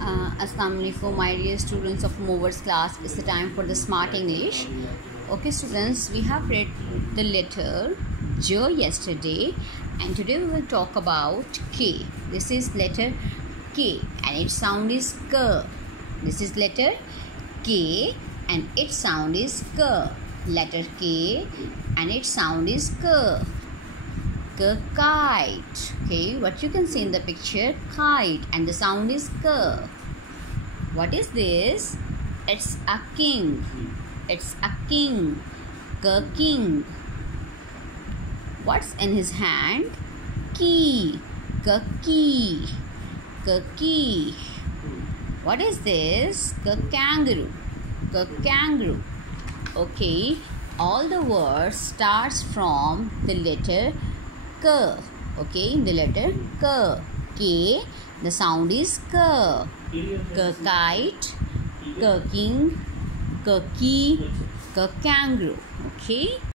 Assalamualaikum, my dear students of Movers class. It's the time for the Smart English. Okay, students, we have read the letter J yesterday, and today we will talk about K. This is letter K, and its sound is K. This is letter K, and its sound is K. Letter K, and its sound is K. Kite. Okay, what you can see in the picture, kite, and the sound is K. What is this? It's a king. It's a king. King. What's in his hand? Key. Key. Key. What is this? Kangaroo. Kangaroo. Okay, all the words starts from the letter K. Okay, the letter K. K. The sound is K. Kite, king, key, kangaroo. Okay.